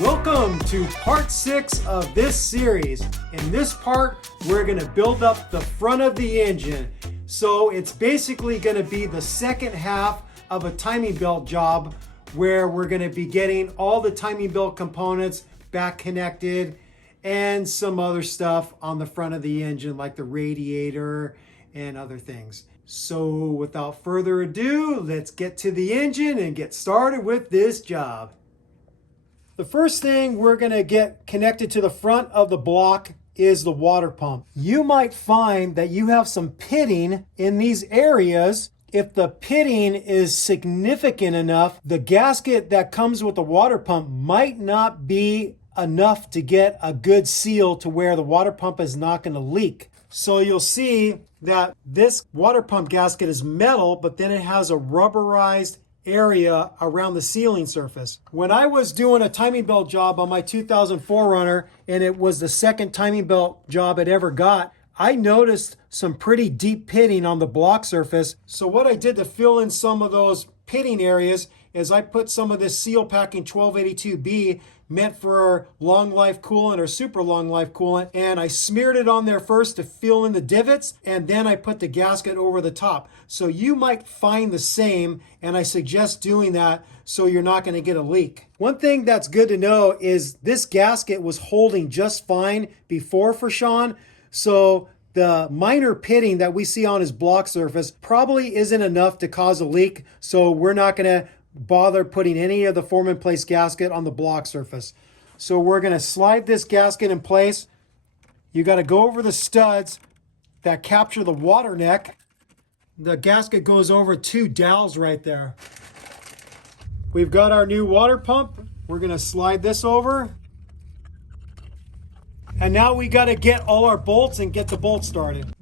Welcome to part 6 of this series. In this part, we're going to build up the front of the engine. So it's basically going to be the second half of a timing belt job where we're going to be getting all the timing belt components back connected and some other stuff on the front of the engine like the radiator and other things. So without further ado, let's get to the engine and get started with this job. The first thing we're going to get connected to the front of the block is the water pump. You might find that you have some pitting in these areas. If the pitting is significant enough, the gasket that comes with the water pump might not be enough to get a good seal to where the water pump is not going to leak. So you'll see that this water pump gasket is metal, but then it has a rubberized area around the sealing surface. When I was doing a timing belt job on my 2004 Runner, and it was the second timing belt job it ever got, I noticed some pretty deep pitting on the block surface. So what I did to fill in some of those pitting areas is I put some of this seal packing 1282B meant for long life coolant or super long life coolant, and I smeared it on there first to fill in the divots, and then I put the gasket over the top. So you might find the same, and I suggest doing that so you're not going to get a leak. One thing that's good to know is this gasket was holding just fine before for Sean, so the minor pitting that we see on his block surface probably isn't enough to cause a leak, so we're not going to bother putting any of the form in place gasket on the block surface. So we're going to slide this gasket in place. You got to go over the studs that capture the water neck. The gasket goes over 2 dowels right there. We've got our new water pump. We're going to slide this over. And now we got to get all our bolts and get the bolt started.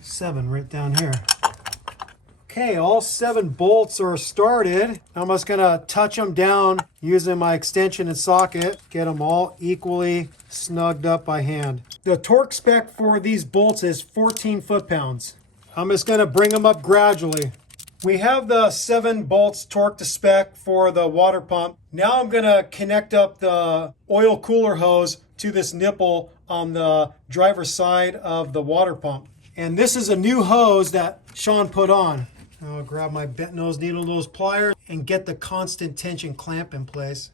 7 right down here. Okay, all 7 bolts are started. I'm just gonna touch them down using my extension and socket, get them all equally snugged up by hand. The torque spec for these bolts is 14 foot-pounds. I'm just gonna bring them up gradually. We have the 7 bolts torqued to spec for the water pump. Now I'm gonna connect up the oil cooler hose to this nipple on the driver's side of the water pump. And this is a new hose that Sean put on. I'll grab my bent nose needle nose pliers and get the constant tension clamp in place.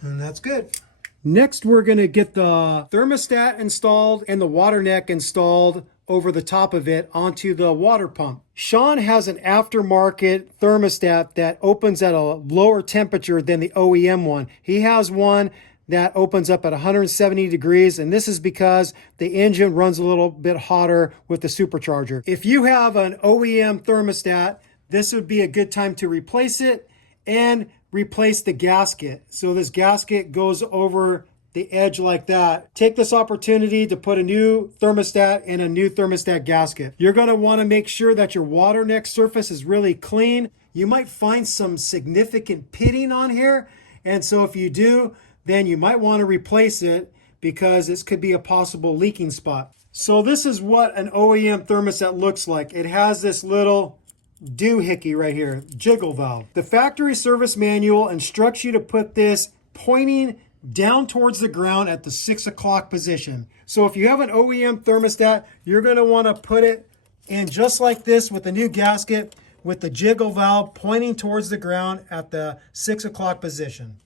And that's good. Next, we're going to get the thermostat installed and the water neck installed over the top of it onto the water pump. Sean has an aftermarket thermostat that opens at a lower temperature than the OEM one. He has one that opens up at 170 degrees, and this is because the engine runs a little bit hotter with the supercharger. If you have an OEM thermostat, this would be a good time to replace it and replace the gasket. So this gasket goes over the edge like that. Take this opportunity to put a new thermostat in a new thermostat gasket. You're going to want to make sure that your water neck surface is really clean. You might find some significant pitting on here, and so if you do, then you might want to replace it because this could be a possible leaking spot. So this is what an OEM thermostat looks like. It has this little doohickey right here, jiggle valve. The factory service manual instructs you to put this pointing down towards the ground at the 6 o'clock position. So if you have an OEM thermostat, you're going to want to put it in just like this with the new gasket with the jiggle valve pointing towards the ground at the 6 o'clock position.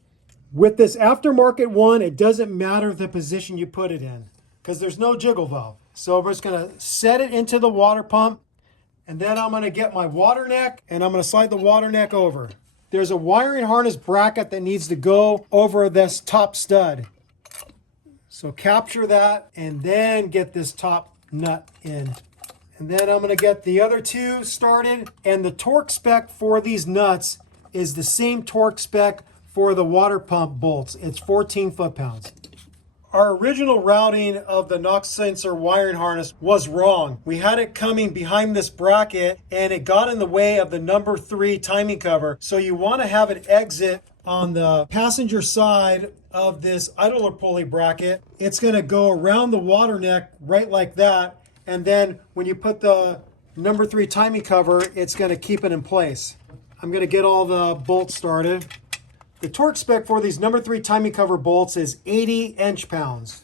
With this aftermarket one, it doesn't matter the position you put it in because there's no jiggle valve. So we're just going to set it into the water pump, and then I'm going to get my water neck and I'm going to slide the water neck over. There's a wiring harness bracket that needs to go over this top stud. So capture that and then get this top nut in. And then I'm going to get the other 2 started, and the torque spec for these nuts is the same torque spec for the water pump bolts. It's 14 foot-pounds. Our original routing of the knock sensor wiring harness was wrong. We had it coming behind this bracket and it got in the way of the number 3 timing cover. So you want to have it exit on the passenger side of this idler pulley bracket. It's going to go around the water neck right like that. And then when you put the number 3 timing cover, it's going to keep it in place. I'm going to get all the bolts started. The torque spec for these number 3 timing cover bolts is 80 inch-pounds.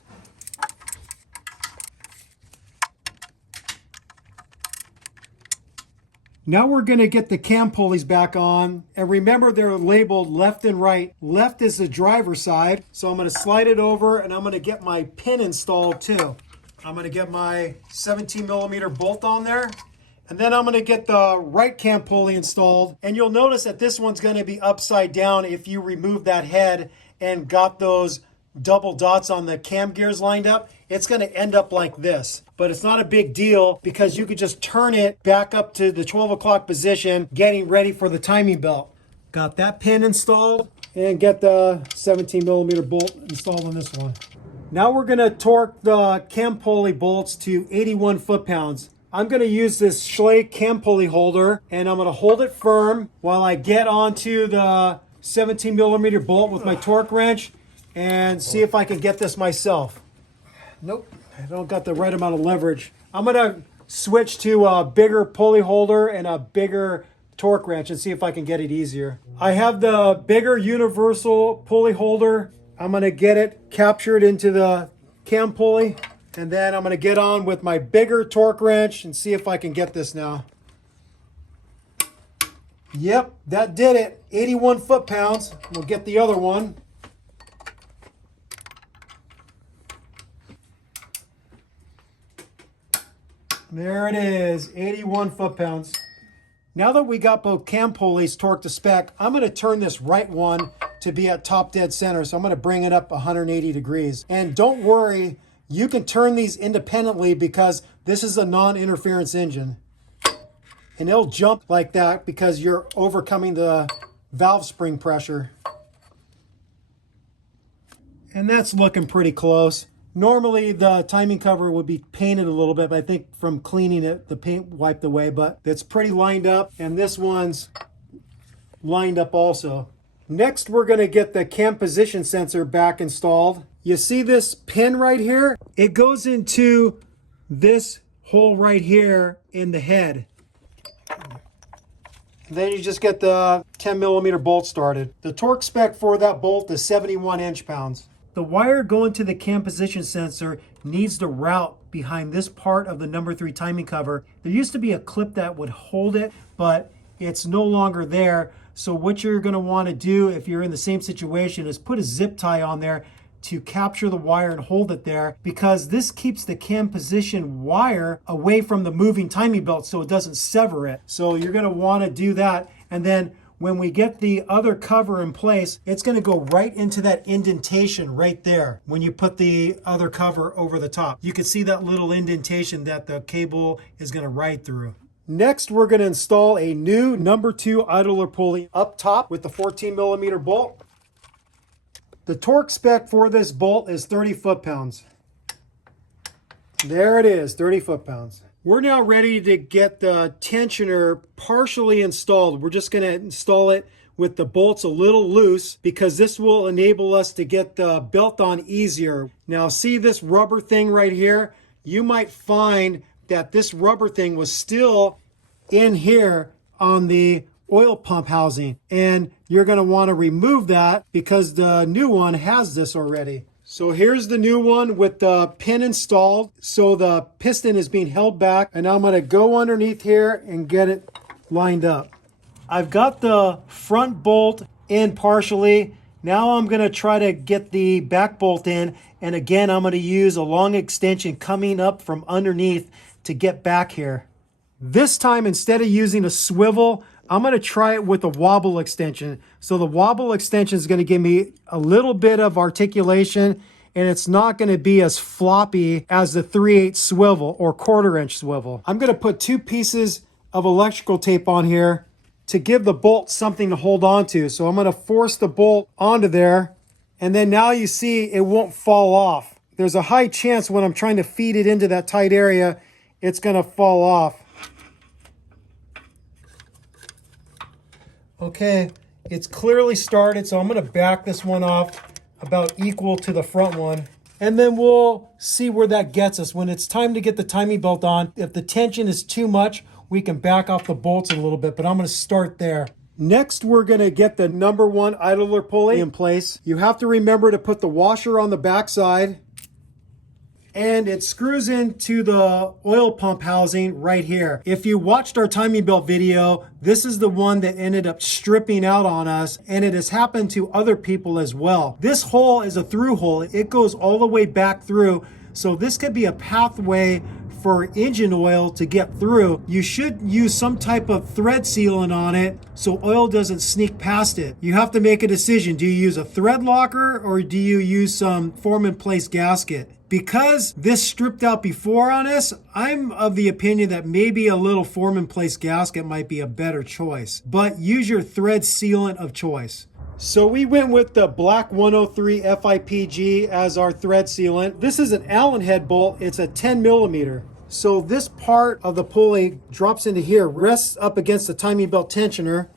Now we're going to get the cam pulleys back on, and remember they're labeled left and right. Left is the driver's side, so I'm going to slide it over and I'm going to get my pin installed too. I'm going to get my 17mm bolt on there, and then I'm going to get the right cam pulley installed. And you'll notice that this one's going to be upside down if you remove that head and got those double dots on the cam gears lined up. It's going to end up like this, but it's not a big deal because you could just turn it back up to the 12 o'clock position, getting ready for the timing belt. Got that pin installed and get the 17mm bolt installed on this one. Now we're going to torque the cam pulley bolts to 81 foot-pounds. I'm going to use this Schley cam pulley holder, and I'm going to hold it firm while I get onto the 17mm bolt with my torque wrench and see if I can get this myself. Nope, I don't got the right amount of leverage. I'm going to switch to a bigger pulley holder and a bigger torque wrench and see if I can get it easier. I have the bigger universal pulley holder. I'm going to get it captured into the cam pulley, and then I'm going to get on with my bigger torque wrench and see if I can get this now. Yep, that did it. 81 foot-pounds. We'll get the other one. There it is, 81 foot-pounds. Now that we got both cam pulleys torqued to spec, I'm going to turn this right one to be at top dead center. So I'm going to bring it up 180 degrees. And don't worry, you can turn these independently because this is a non-interference engine. And it'll jump like that because you're overcoming the valve spring pressure. And that's looking pretty close. Normally the timing cover would be painted a little bit, but I think from cleaning it, the paint wiped away, but it's pretty lined up, and this one's lined up also. Next, we're going to get the cam position sensor back installed. You see this pin right here? It goes into this hole right here in the head. Then you just get the 10mm bolt started. The torque spec for that bolt is 71 inch-pounds. The wire going to the cam position sensor needs to route behind this part of the number 3 timing cover. There used to be a clip that would hold it, but it's no longer there. So what you're going to want to do if you're in the same situation is put a zip tie on there to capture the wire and hold it there, because this keeps the cam position wire away from the moving timing belt so it doesn't sever it. So you're going to want to do that, and then when we get the other cover in place, it's going to go right into that indentation right there when you put the other cover over the top. You can see that little indentation that the cable is going to ride through. Next, we're going to install a new number 2 idler pulley up top with the 14mm bolt. The torque spec for this bolt is 30 foot-pounds. There it is, 30 foot-pounds. We're now ready to get the tensioner partially installed. We're just going to install it with the bolts a little loose because this will enable us to get the belt on easier. Now see this rubber thing right here? You might find that this rubber thing was still in here on the oil pump housing, and you're going to want to remove that because the new one has this already. So here's the new one with the pin installed. So the piston is being held back, and I'm going to go underneath here and get it lined up. I've got the front bolt in partially. Now I'm going to try to get the back bolt in, and again I'm going to use a long extension coming up from underneath to get back here. This time, instead of using a swivel, I'm going to try it with a wobble extension. So the wobble extension is going to give me a little bit of articulation, and it's not going to be as floppy as the 3/8 swivel or 1/4 inch swivel. I'm going to put 2 pieces of electrical tape on here to give the bolt something to hold on to. So I'm going to force the bolt onto there, and then now you see it won't fall off. There's a high chance when I'm trying to feed it into that tight area, it's going to fall off. Okay, it's clearly started, so I'm going to back this one off about equal to the front one. And then we'll see where that gets us. When it's time to get the timing belt on, if the tension is too much, we can back off the bolts a little bit, but I'm going to start there. Next, we're going to get the number 1 idler pulley in place. You have to remember to put the washer on the back side, and it screws into the oil pump housing right here. If you watched our timing belt video, this is the one that ended up stripping out on us, and it has happened to other people as well. This hole is a through hole. It goes all the way back through, so this could be a pathway for engine oil to get through. You should use some type of thread sealant on it so oil doesn't sneak past it. You have to make a decision. Do you use a thread locker or do you use some form in place gasket? Because this stripped out before on us, I'm of the opinion that maybe a little form in place gasket might be a better choice, but use your thread sealant of choice. So we went with the black 103 FIPG as our thread sealant. This is an Allen head bolt. It's a 10 millimeter. So this part of the pulley drops into here, rests up against the timing belt tensioner.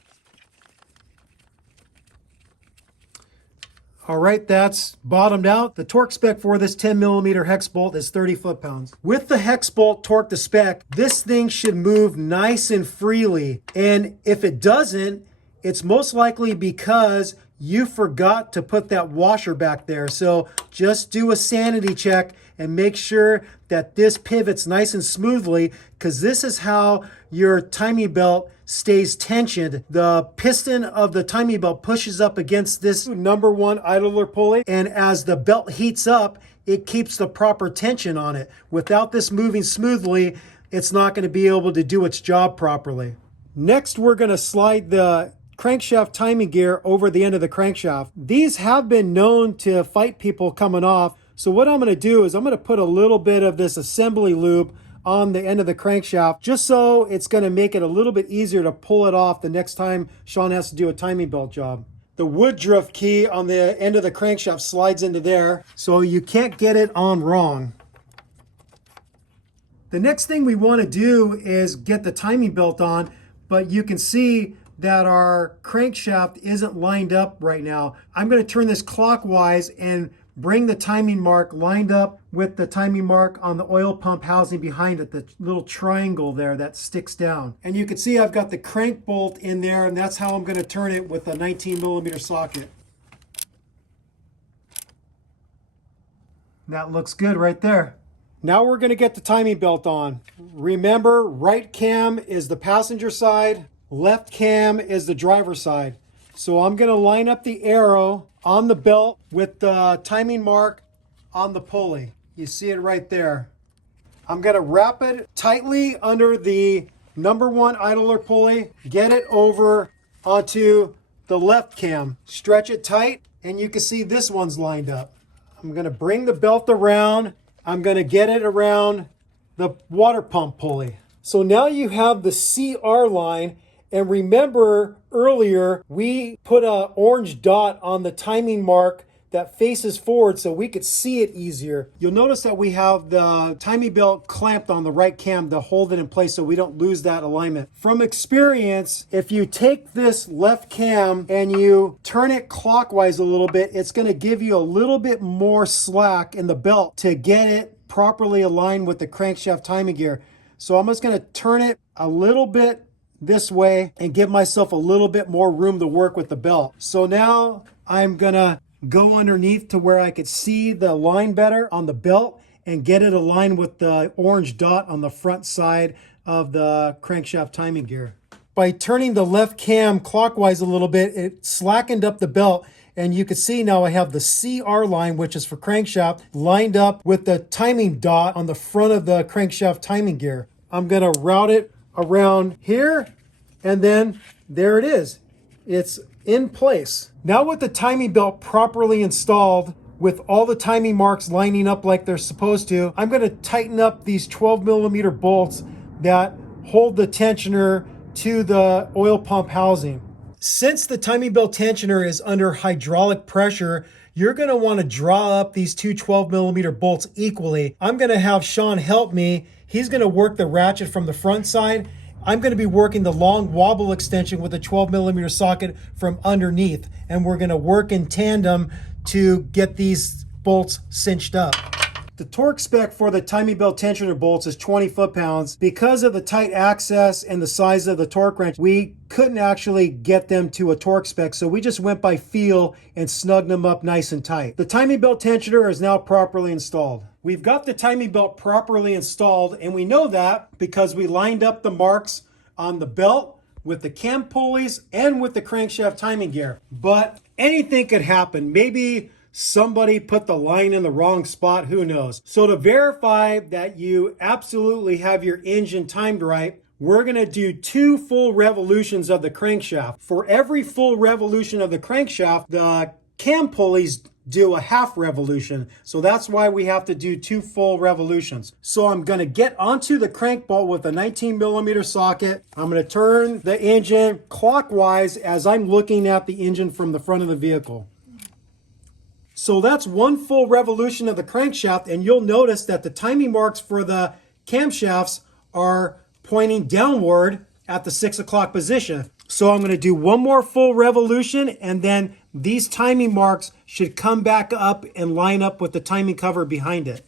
All right, that's bottomed out. The torque spec for this 10 millimeter hex bolt is 30 foot-pounds. With the hex bolt torque to spec, this thing should move nice and freely. And if it doesn't, it's most likely because you forgot to put that washer back there. So just do a sanity check and make sure that this pivots nice and smoothly, because this is how your timing belt stays tensioned. The piston of the timing belt pushes up against this number 1 idler pulley, and as the belt heats up, it keeps the proper tension on it. Without this moving smoothly, it's not going to be able to do its job properly. Next, we're going to slide the crankshaft timing gear over the end of the crankshaft. These have been known to fight people coming off. So what I'm going to do is I'm going to put a little bit of this assembly lube on the end of the crankshaft, just so it's going to make it a little bit easier to pull it off the next time Sean has to do a timing belt job. The woodruff key on the end of the crankshaft slides into there, so you can't get it on wrong. The next thing we want to do is get the timing belt on, but you can see that our crankshaft isn't lined up right now. I'm going to turn this clockwise and bring the timing mark lined up with the timing mark on the oil pump housing behind it, the little triangle there that sticks down. And you can see I've got the crank bolt in there, and that's how I'm going to turn it with a 19 millimeter socket. That looks good right there. Now we're going to get the timing belt on. Remember, right cam is the passenger side, left cam is the driver's side. So I'm going to line up the arrow on the belt with the timing mark on the pulley. You see it right there. I'm going to wrap it tightly under the number 1 idler pulley, get it over onto the left cam, stretch it tight, and you can see this one's lined up. I'm going to bring the belt around. I'm going to get it around the water pump pulley. So now you have the CR line. And remember earlier, we put an orange dot on the timing mark that faces forward so we could see it easier. You'll notice that we have the timing belt clamped on the right cam to hold it in place so we don't lose that alignment. From experience, if you take this left cam and you turn it clockwise a little bit, it's going to give you a little bit more slack in the belt to get it properly aligned with the crankshaft timing gear. So I'm just going to turn it a little bit this way and give myself a little bit more room to work with the belt. So now I'm gonna go underneath to where I could see the line better on the belt and get it aligned with the orange dot on the front side of the crankshaft timing gear. By turning the left cam clockwise a little bit, it slackened up the belt, and you can see now I have the CR line, which is for crankshaft, lined up with the timing dot on the front of the crankshaft timing gear. I'm gonna route it around here, and then there it is. It's in place. Now with the timing belt properly installed, with all the timing marks lining up like they're supposed to, I'm going to tighten up these 12 millimeter bolts that hold the tensioner to the oil pump housing. Since the timing belt tensioner is under hydraulic pressure, you're going to want to draw up these two 12 millimeter bolts equally. I'm going to have Sean help me. He's going to work the ratchet from the front side. I'm going to be working the long wobble extension with a 12 millimeter socket from underneath. And we're going to work in tandem to get these bolts cinched up. The torque spec for the timing belt tensioner bolts is 20 foot-pounds. Because of the tight access and the size of the torque wrench, we couldn't actually get them to a torque spec, so we just went by feel and snugged them up nice and tight. The timing belt tensioner is now properly installed. We've got the timing belt properly installed, and we know that because we lined up the marks on the belt with the cam pulleys and with the crankshaft timing gear. But anything could happen. Maybe somebody put the line in the wrong spot, who knows? So to verify that you absolutely have your engine timed right, we're gonna do 2 full revolutions of the crankshaft. For every full revolution of the crankshaft, the cam pulleys do a half revolution. So that's why we have to do 2 full revolutions. So I'm gonna get onto the crank bolt with a 19mm socket. I'm gonna turn the engine clockwise as I'm looking at the engine from the front of the vehicle. So that's 1 full revolution of the crankshaft, and you'll notice that the timing marks for the camshafts are pointing downward at the 6 o'clock position. So I'm going to do 1 more full revolution, and then these timing marks should come back up and line up with the timing cover behind it.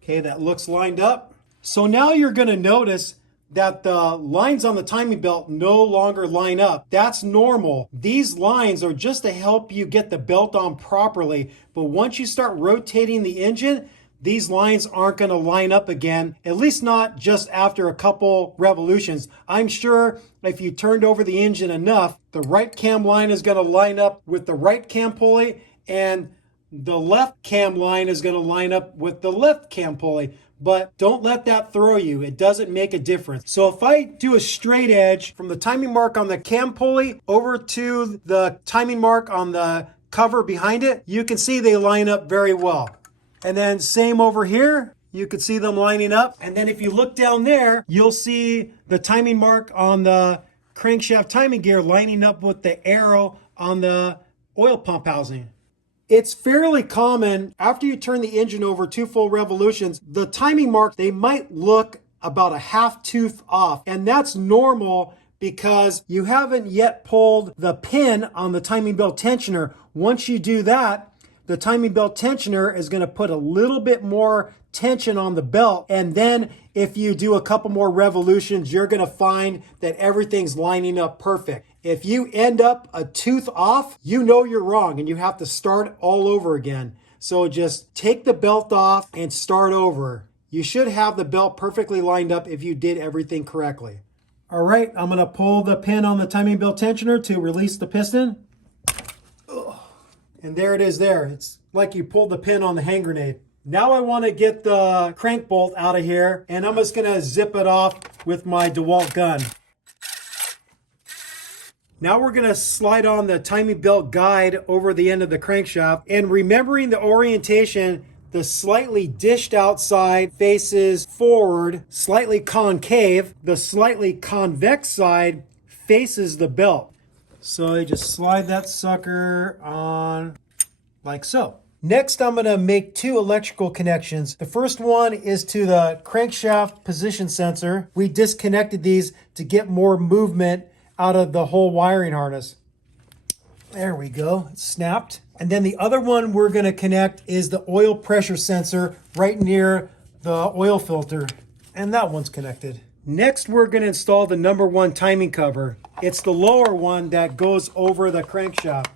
Okay, that looks lined up. So now you're going to notice that the lines on the timing belt no longer line up. That's normal. These lines are just to help you get the belt on properly. But once you start rotating the engine, these lines aren't going to line up again, at least not just after a couple revolutions. I'm sure if you turned over the engine enough, the right cam line is going to line up with the right cam pulley, and the left cam line is going to line up with the left cam pulley. But don't let that throw you. It doesn't make a difference. So if I do a straight edge from the timing mark on the cam pulley over to the timing mark on the cover behind it, you can see they line up very well. And then same over here, you can see them lining up. And then if you look down there, you'll see the timing mark on the crankshaft timing gear lining up with the arrow on the oil pump housing. It's fairly common after you turn the engine over 2 full revolutions, the timing marks, they might look about a half tooth off. And that's normal because you haven't yet pulled the pin on the timing belt tensioner. Once you do that, the timing belt tensioner is going to put a little bit more tension on the belt. And then if you do a couple more revolutions, you're going to find that everything's lining up perfect. If you end up a tooth off, you know you're wrong and you have to start all over again. So just take the belt off and start over. You should have the belt perfectly lined up if you did everything correctly. All right, I'm going to pull the pin on the timing belt tensioner to release the piston. And there it is there. It's like you pulled the pin on the hand grenade. Now I want to get the crank bolt out of here, and I'm just going to zip it off with my DeWalt gun. Now we're going to slide on the timing belt guide over the end of the crankshaft, and remembering the orientation, the slightly dished out side faces forward, slightly concave. The slightly convex side faces the belt. So you just slide that sucker on like so. Next, I'm going to make 2 electrical connections. The first one is to the crankshaft position sensor. We disconnected these to get more movement out of the whole wiring harness. There we go, it's snapped. And then the other one we're going to connect is the oil pressure sensor right near the oil filter. And that one's connected. Next, we're going to install the number 1 timing cover. It's the lower one that goes over the crankshaft.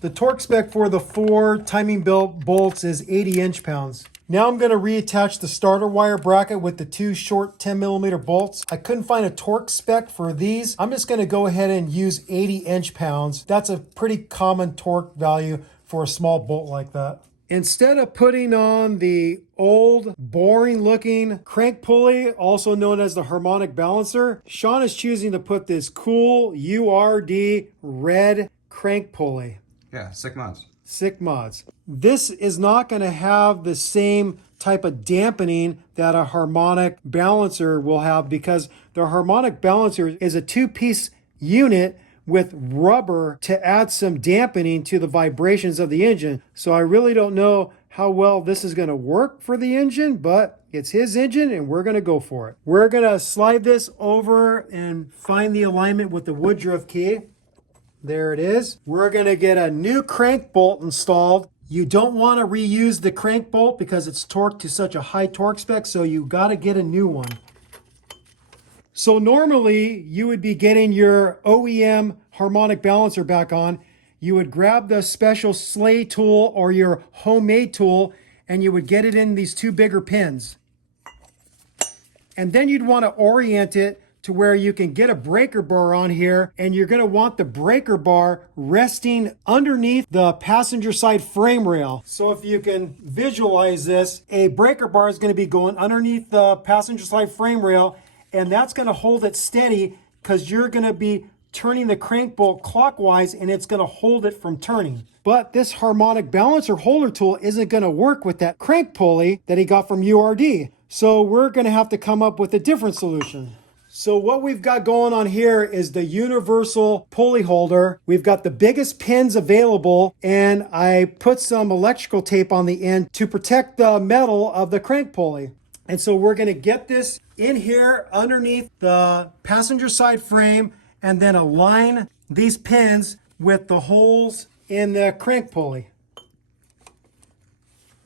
The torque spec for the 4 timing belt bolts is 80 inch-pounds. Now I'm going to reattach the starter wire bracket with the 2 short 10mm bolts. I couldn't find a torque spec for these. I'm just going to go ahead and use 80 inch-pounds. That's a pretty common torque value for a small bolt like that. Instead of putting on the old, boring-looking crank pulley, also known as the harmonic balancer, Sean is choosing to put this cool URD red crank pulley. Yeah, sick mods. Sick mods. This is not going to have the same type of dampening that a harmonic balancer will have, because the harmonic balancer is a 2-piece unit with rubber to add some dampening to the vibrations of the engine. So I really don't know how well this is going to work for the engine, but it's his engine and we're going to go for it. We're going to slide this over and find the alignment with the woodruff key. There it is. We're going to get a new crank bolt installed. You don't want to reuse the crank bolt because it's torqued to such a high torque spec, so you got to get a new one. So normally you would be getting your OEM harmonic balancer back on. You would grab the special sleigh tool or your homemade tool and you would get it in these two bigger pins. And then you'd want to orient it to where you can get a breaker bar on here, and you're going to want the breaker bar resting underneath the passenger side frame rail. So if you can visualize this, a breaker bar is going to be going underneath the passenger side frame rail, and that's going to hold it steady because you're going to be turning the crank bolt clockwise and it's going to hold it from turning. But this harmonic balancer holder tool isn't going to work with that crank pulley that he got from URD. So we're going to have to come up with a different solution. So what we've got going on here is the universal pulley holder. We've got the biggest pins available, and I put some electrical tape on the end to protect the metal of the crank pulley. And so we're going to get this in here underneath the passenger side frame and then align these pins with the holes in the crank pulley.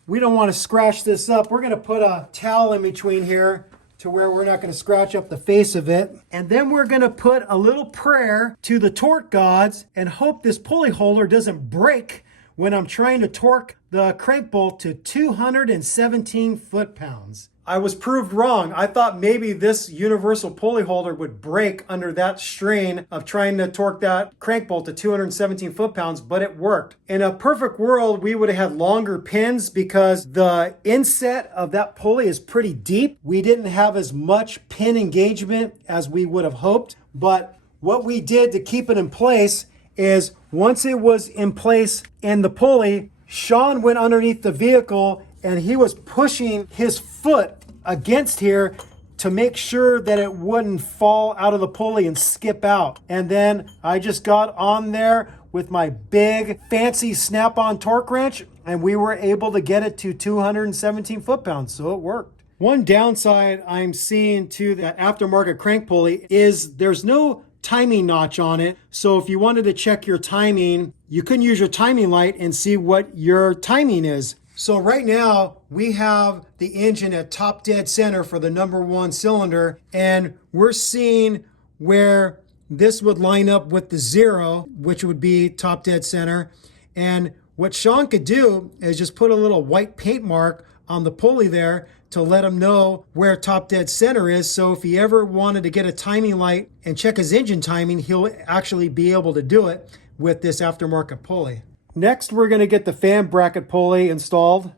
We don't want to scratch this up. We're going to put a towel in between here to where we're not going to scratch up the face of it. And then we're going to put a little prayer to the torque gods and hope this pulley holder doesn't break when I'm trying to torque the crank bolt to 217 foot-pounds. I was proved wrong. I thought maybe this universal pulley holder would break under that strain of trying to torque that crank bolt to 217 foot-pounds, but it worked. In a perfect world, we would have had longer pins because the inset of that pulley is pretty deep. We didn't have as much pin engagement as we would have hoped, but what we did to keep it in place is once it was in place in the pulley, Sean went underneath the vehicle and he was pushing his foot against here to make sure that it wouldn't fall out of the pulley and skip out. And then I just got on there with my big fancy snap-on torque wrench and we were able to get it to 217 foot-pounds, so it worked. One downside I'm seeing to the aftermarket crank pulley is there's no timing notch on it. So if you wanted to check your timing, you couldn't use your timing light and see what your timing is. So right now we have the engine at top dead center for the number one cylinder, and we're seeing where this would line up with the 0, which would be top dead center. And what Sean could do is just put a little white paint mark on the pulley there to let him know where top dead center is. So if he ever wanted to get a timing light and check his engine timing, he'll actually be able to do it with this aftermarket pulley. Next, we're going to get the fan bracket pulley installed.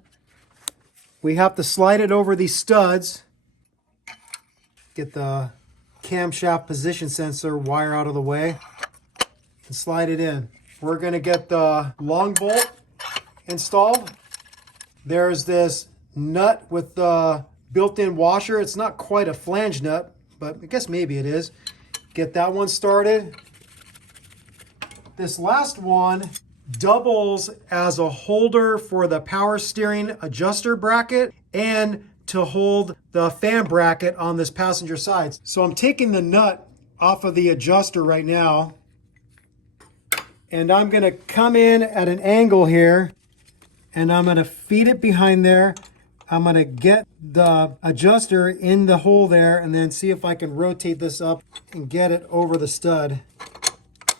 We have to slide it over these studs. Get the camshaft position sensor wire out of the way and slide it in. We're going to get the long bolt installed. There's this nut with the built-in washer. It's not quite a flange nut, but I guess maybe it is. Get that one started. This last one doubles as a holder for the power steering adjuster bracket and to hold the fan bracket on this passenger side. So I'm taking the nut off of the adjuster right now, and I'm going to come in at an angle here, and I'm going to feed it behind there. I'm going to get the adjuster in the hole there and then see if I can rotate this up and get it over the stud.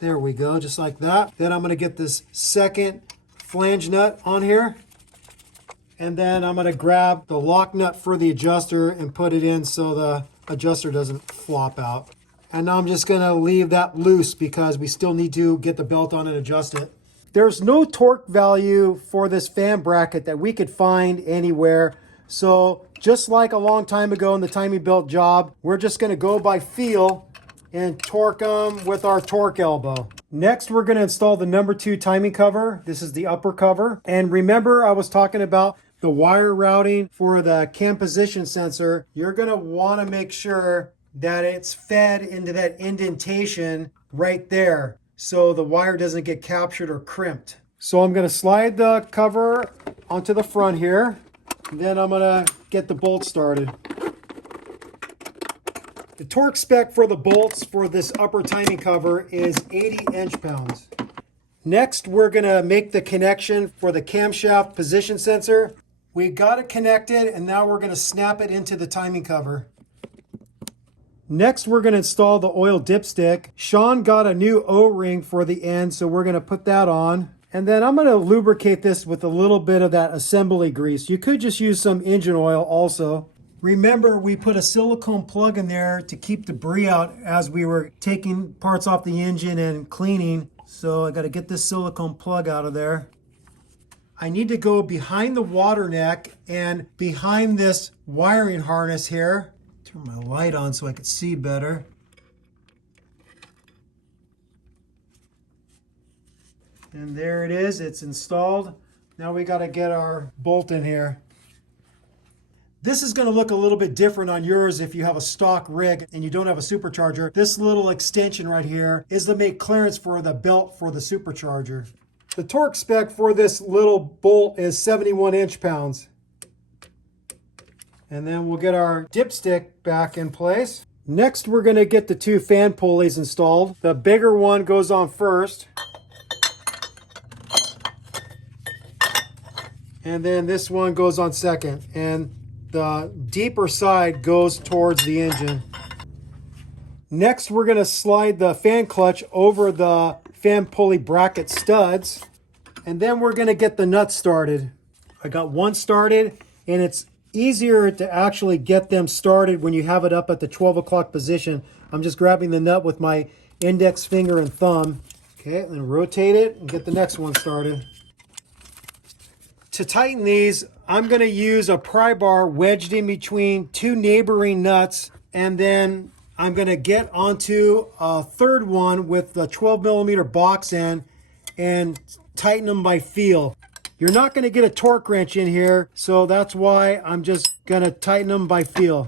There we go, just like that. Then I'm going to get this second flange nut on here. And then I'm going to grab the lock nut for the adjuster and put it in so the adjuster doesn't flop out. And now I'm just going to leave that loose because we still need to get the belt on and adjust it. There's no torque value for this fan bracket that we could find anywhere. So just like a long time ago in the Timmy belt job, we're just going to go by feel and torque them with our torque elbow. Next, we're going to install the number 2 timing cover. This is the upper cover. And remember, I was talking about the wire routing for the cam position sensor. You're going to want to make sure that it's fed into that indentation right there so the wire doesn't get captured or crimped. So I'm going to slide the cover onto the front here. Then I'm going to get the bolt started. The torque spec for the bolts for this upper timing cover is 80 inch-pounds. Next, we're going to make the connection for the camshaft position sensor. We got it connected, and now we're going to snap it into the timing cover. Next, we're going to install the oil dipstick. Sean got a new O-ring for the end, so we're going to put that on. And then I'm going to lubricate this with a little bit of that assembly grease. You could just use some engine oil also. Remember, we put a silicone plug in there to keep debris out as we were taking parts off the engine and cleaning. So I got to get this silicone plug out of there. I need to go behind the water neck and behind this wiring harness here. Turn my light on so I can see better. And there it is, it's installed. Now we got to get our bolt in here. This is going to look a little bit different on yours if you have a stock rig and you don't have a supercharger. This little extension right here is to make clearance for the belt for the supercharger. The torque spec for this little bolt is 71 inch-pounds. And then we'll get our dipstick back in place. Next, we're going to get the two fan pulleys installed. The bigger one goes on first. And then this one goes on second. And the deeper side goes towards the engine. Next, we're going to slide the fan clutch over the fan pulley bracket studs. And then we're going to get the nuts started. I got one started, and it's easier to actually get them started when you have it up at the 12 o'clock position. I'm just grabbing the nut with my index finger and thumb. Okay, and then rotate it and get the next one started. To tighten these, I'm going to use a pry bar wedged in between two neighboring nuts, and then I'm going to get onto a third one with the 12 millimeter box end and tighten them by feel. You're not going to get a torque wrench in here, so that's why I'm just going to tighten them by feel.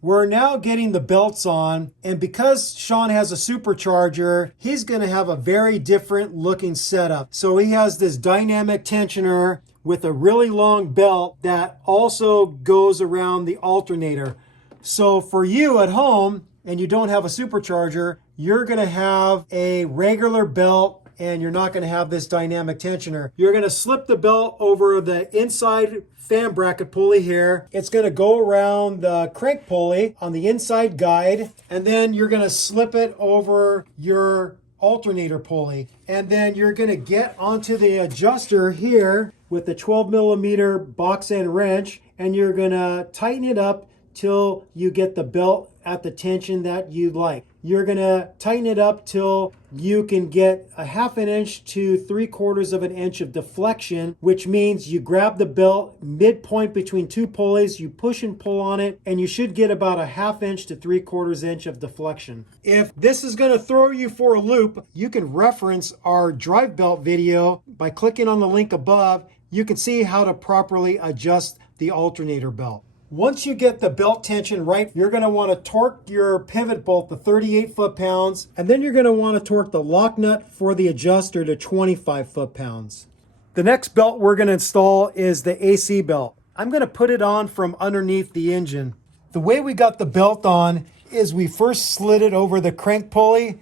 We're now getting the belts on, and because Sean has a supercharger, he's going to have a very different looking setup. So he has this dynamic tensioner with a really long belt that also goes around the alternator. So for you at home, and you don't have a supercharger, you're going to have a regular belt, and you're not going to have this dynamic tensioner. You're going to slip the belt over the inside fan bracket pulley here. It's going to go around the crank pulley on the inside guide, and then you're going to slip it over your alternator pulley. And then you're going to get onto the adjuster here with the 12 millimeter box end wrench, and you're going to tighten it up till you get the belt at the tension that you'd like. You're going to tighten it up till you can get a 1/2 inch to 3/4 of an inch of deflection, which means you grab the belt midpoint between two pulleys, you push and pull on it, and you should get about a 1/2 inch to 3/4 inch of deflection. If this is going to throw you for a loop, you can reference our drive belt video by clicking on the link above. You can see how to properly adjust the alternator belt. Once you get the belt tension right, you're going to want to torque your pivot bolt to 38 foot-pounds, and then you're going to want to torque the lock nut for the adjuster to 25 foot-pounds. The next belt we're going to install is the AC belt. I'm going to put it on from underneath the engine. The way we got the belt on is we first slid it over the crank pulley,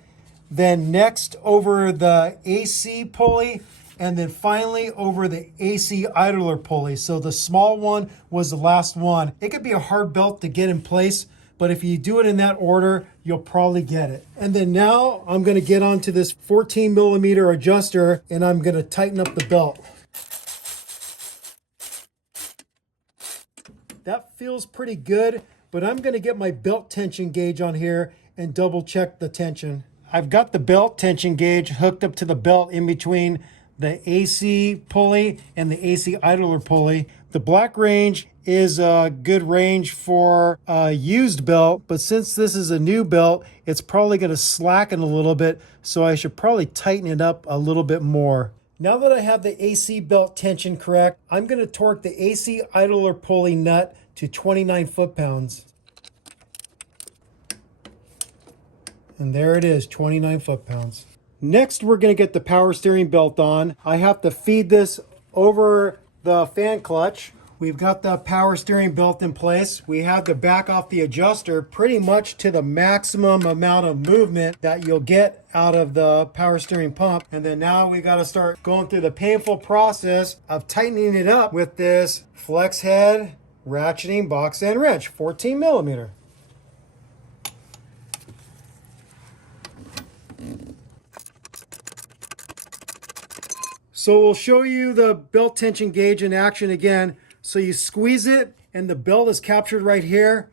then next over the AC pulley, and then finally over the AC idler pulley. So the small one was the last one. It could be a hard belt to get in place, but if you do it in that order, you'll probably get it. And then now I'm going to get onto this 14 millimeter adjuster, and I'm going to tighten up the belt. That feels pretty good, but I'm going to get my belt tension gauge on here and double check the tension. I've got the belt tension gauge hooked up to the belt in between the AC pulley and the AC idler pulley. The black range is a good range for a used belt, but since this is a new belt, it's probably going to slacken a little bit, so I should probably tighten it up a little bit more. Now that I have the AC belt tension correct, I'm going to torque the AC idler pulley nut to 29 foot-pounds. And there it is, 29 foot-pounds. Next, we're going to get the power steering belt on. I have to feed this over the fan clutch, We've got the power steering belt in place. We have to back off the adjuster pretty much to the maximum amount of movement that you'll get out of the power steering pump. And then now we got to start going through the painful process of tightening it up with this flex head ratcheting box end wrench, 14 millimeter. So we'll show you the belt tension gauge in action again. So you squeeze it and the belt is captured right here.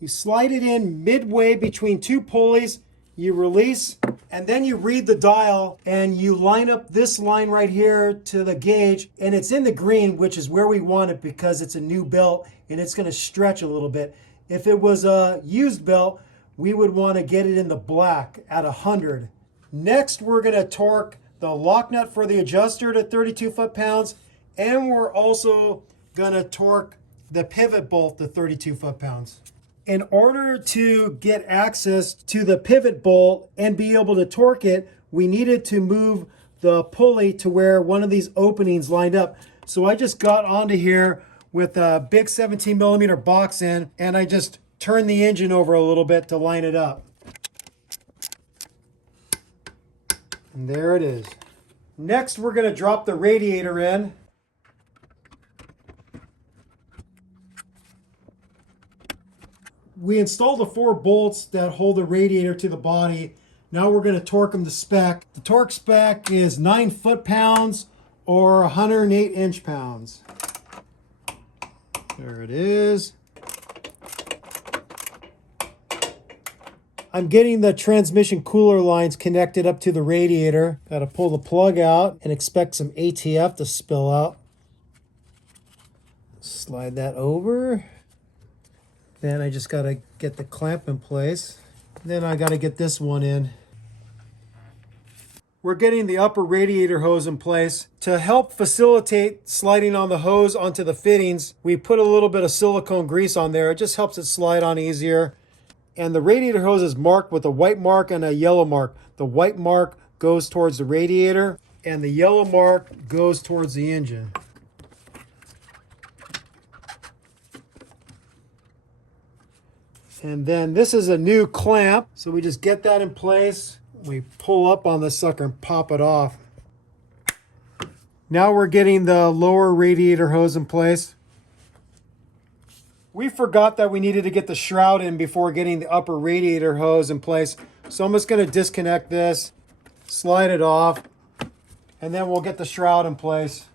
You slide it in midway between two pulleys, you release, and then you read the dial and you line up this line right here to the gauge, and it's in the green, which is where we want it because it's a new belt and it's going to stretch a little bit. If it was a used belt, we would want to get it in the black at 100. Next, we're going to torque the lock nut for the adjuster to 32 foot-pounds, and we're also going to torque the pivot bolt to 32 foot-pounds. In order to get access to the pivot bolt and be able to torque it, we needed to move the pulley to where one of these openings lined up. So I just got onto here with a big 17 millimeter box end, and I just turned the engine over a little bit to line it up. And there it is. Next, we're going to drop the radiator in. We installed the 4 bolts that hold the radiator to the body. Now we're going to torque them to spec. The torque spec is 9 foot-pounds or 108 inch-pounds. There it is. I'm getting the transmission cooler lines connected up to the radiator. Got to pull the plug out and expect some ATF to spill out. Slide that over. Then I just got to get the clamp in place. Then I got to get this one in. We're getting the upper radiator hose in place. To help facilitate sliding on the hose onto the fittings, we put a little bit of silicone grease on there. It just helps it slide on easier. And the radiator hose is marked with a white mark and a yellow mark. The white mark goes towards the radiator and the yellow mark goes towards the engine. And then this is a new clamp. So we just get that in place. We pull up on the sucker and pop it off. Now we're getting the lower radiator hose in place. We forgot that we needed to get the shroud in before getting the upper radiator hose in place. So I'm just going to disconnect this, slide it off, and then we'll get the shroud in place.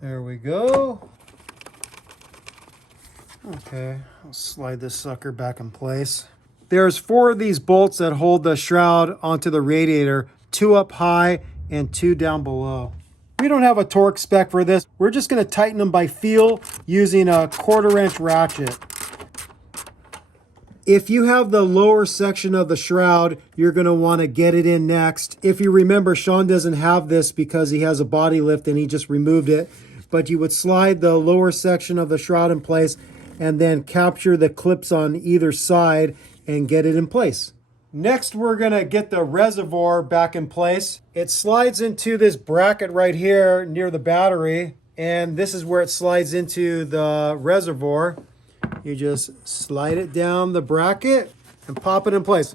There we go. Okay, I'll slide this sucker back in place. There's 4 of these bolts that hold the shroud onto the radiator, 2 up high and 2 down below. We don't have a torque spec for this. We're just going to tighten them by feel using a 1/4 inch ratchet. If you have the lower section of the shroud, you're going to want to get it in next. If you remember, Sean doesn't have this because he has a body lift and he just removed it. But you would slide the lower section of the shroud in place and then capture the clips on either side and get it in place. Next, we're going to get the reservoir back in place. It slides into this bracket right here near the battery, and this is where it slides into the reservoir. You just slide it down the bracket and pop it in place.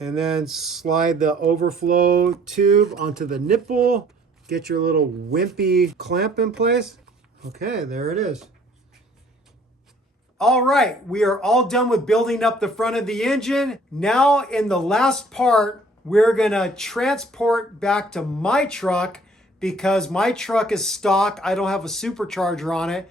And then slide the overflow tube onto the nipple. Get your little wimpy clamp in place. Okay, there it is. All right, we are all done with building up the front of the engine. Now in the last part, we're gonna transport back to my truck because my truck is stock. I don't have a supercharger on it.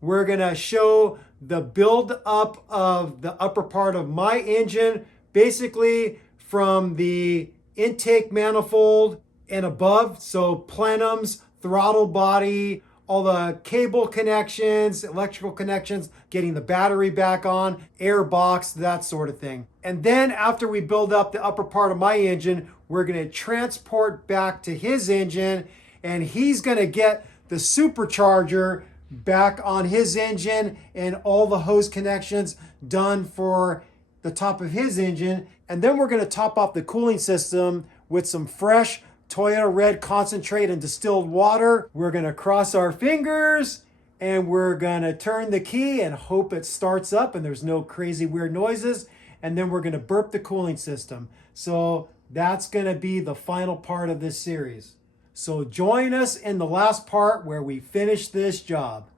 We're gonna show the build up of the upper part of my engine, basically from the intake manifold and above. So plenums, throttle body, all the cable connections, electrical connections, getting the battery back on, air box, that sort of thing. And then after we build up the upper part of my engine, we're gonna transport back to his engine, and he's gonna get the supercharger back on his engine and all the hose connections done for the top of his engine. And then we're gonna top off the cooling system with some fresh Toyota Red concentrate and distilled water. We're gonna cross our fingers and we're gonna turn the key and hope it starts up and there's no crazy weird noises. And then we're gonna burp the cooling system. So that's gonna be the final part of this series. So join us in the last part where we finish this job.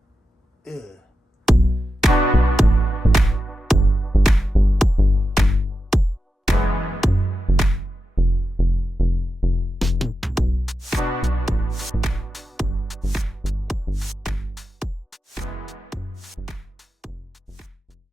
Ugh.